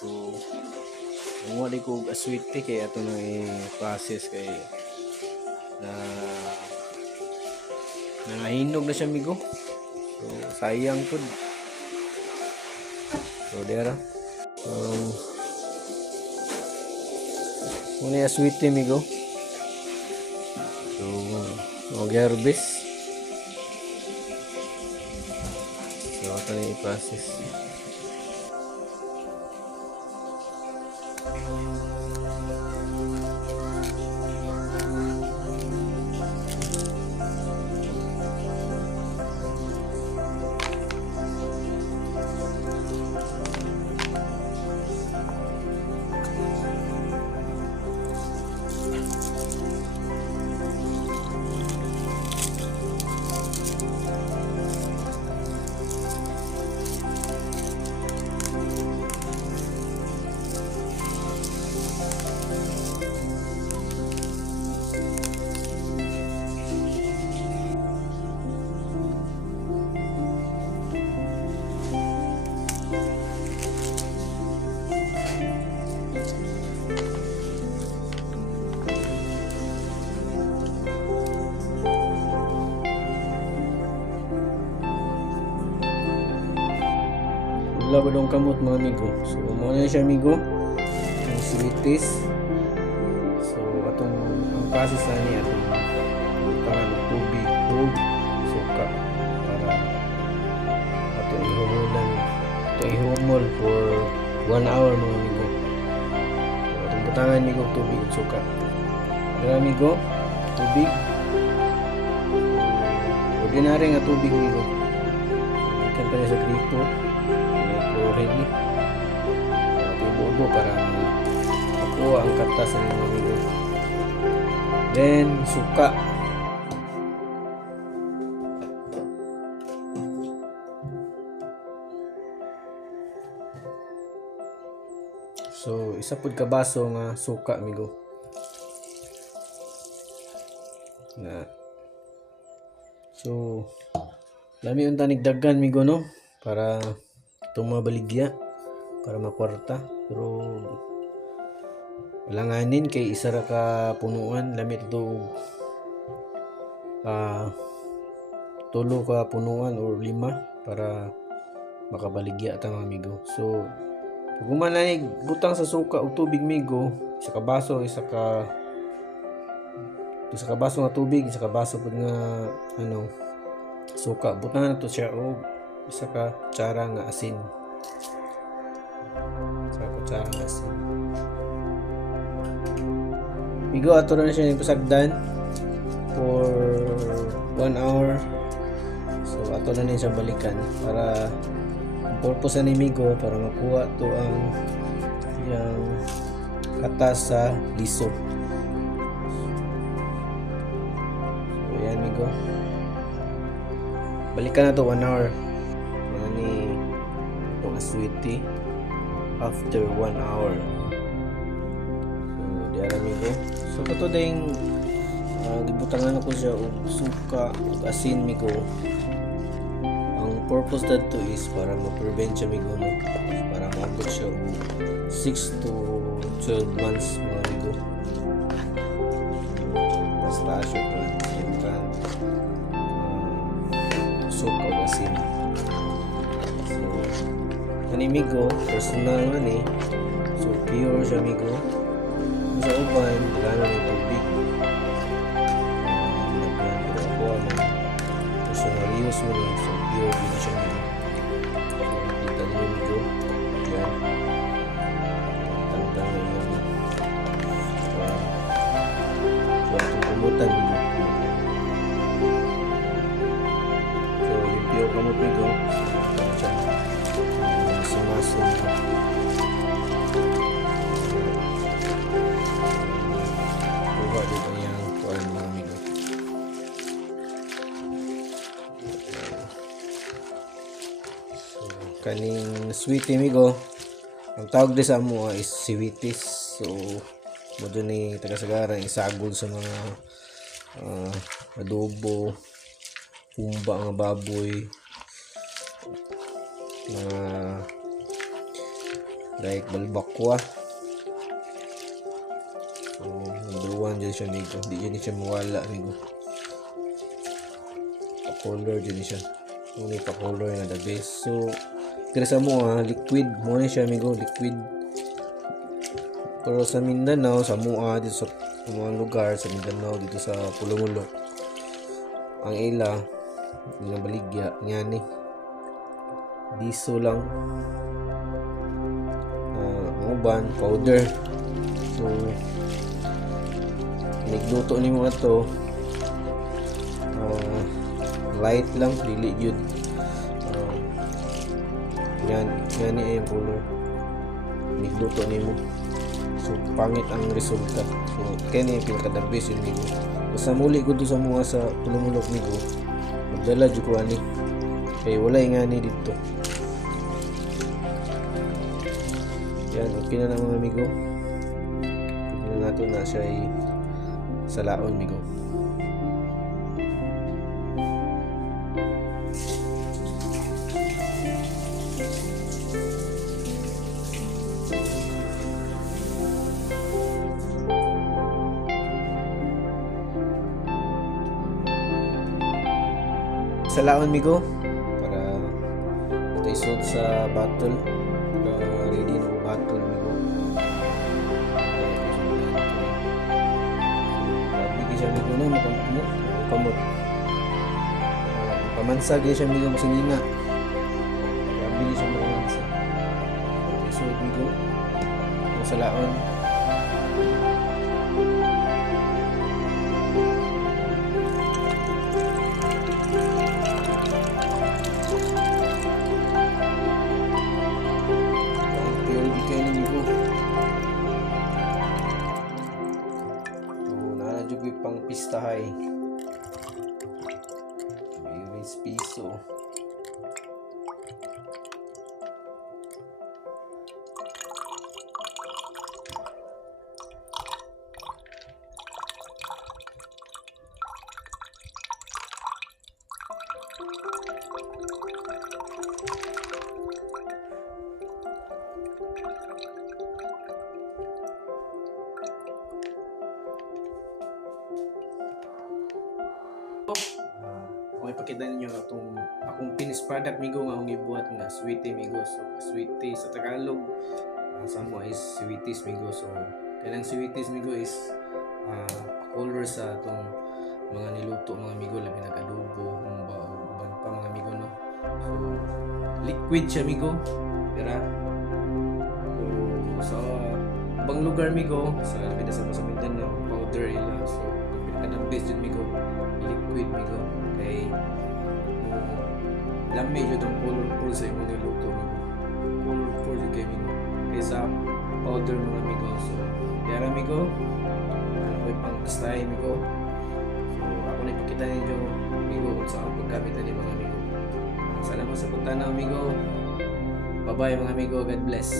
So ang wali ko sweet tea kay ato na i-process kay na nangahinog na siya migo. So sayang pud. So dera. Muna yung sweet tea migo. So mag-harvest. So ato na i-process. Wala ba dong kamot mga amigo. So muna siya amigo ang sweeties. So atong ang process na niya atong tangan tubig, suka para atong ihumulan for 1 hour mga amigo. So atong butangan amigo tubig at suka. Dara amigo, tubig. Ordinary nga tubig amigo. Ikan pa niya sa gripo. Ready ibo para makuha ang katas ng mga amigo. Then suka, so isa pud ka baso nga suka amigo na. So lami unta nigdaggan amigo no para itong mga baligya para makwarta, pero langanin kay isa ra ka punuan lamit do tulo ka punuan or 5 para makabaligya ta mga amigo. So kung manay butang sa suka o tubig migo, isa ka baso nga tubig, isa ka baso pud nga suka, butang na to siya o isa ka kutsara nga asin. Migo ato na siya pasagdan for 1 hour. So ato na siya balikan para ang purpose ni migo para makuha to ang yung katas sa liso. So yan migo, balikan na to 1 hour ni itong sweet tea after 1 hour. So diara amigo. So kato ding gibutangan ako siya og suka ug asin migo. Ang purpose dadto is para ma-prevent siya migo no, para maabot siya og 6 to 12 months mga amigo. Basta siya yung suka ug asin. Migo personal man so pure siya migo. Sa uban gano ni tubig personal use mo so pure din siya migo. Kita niyo migo yan tanda na yun so itong kumutan migo. So yung pure kamot migo sumasun buha dito yung kuwan mga amigo. So kaning sweet amigo ang tawag din sa amo is siwitis. So mo dun ni taga-Sagaran isagol sa mga adobo, kumba nga baboy, like balbakwa. So number 1 dyan siya amigo, di dyan siya mawala amigo. Pa-color dyan siya, muna pa-color nga the best. So kaya sa mua liquid muna siya amigo, liquid. Pero sa Mindanao, sa mua dito sa mga lugar sa Mindanao, dito sa Pulumulok, ang ila ng baligya ngani diso lang, uban powder. So nigluto nimo ato light lang, dili gyud ngani ay color nigluto nimo. So pangit ang resulta. So kani pinaka the best yun nigo. Basta muli ko to sa mga sa Pulumulok nigo, magdala jud ko ani kay wala ngani dito. Yan, okay na mga amigo. Tignan natin na siya ay salaon amigo. Salaon migo para ito isod sa battle, para ready na battle migo. Bigyan siya migo na makamot pamansag siya migo sinina, bigyan siya pamansag isod migo ang salaon. Pang pistahay Iris piso. Kung ipakita ninyo akong finished product migo nga akong ibuhat nga sweetie migo. So sweetie sa Tagalog sa mo is sweeties migo. So kanang sweeties migo is color sa atong mga niluto mga migo, labi nag-adobo humba o uban pa mga migo no. So liquid siya migo dira. So sa ibang lugar migo, sa labi na sa Mindanao powder ila. So kanang base yun migo liquid migo kay lami jud ang colorful sa imong niluto migo, colorful jud kay migo kaysa powder mga amigo. So kaya amigo may pang style migo. So ako na ipakita ninyo migo kung saan paggamit ani mga amigo. Salamat sa pagtanaw amigo. Bye bye mga amigo, God bless.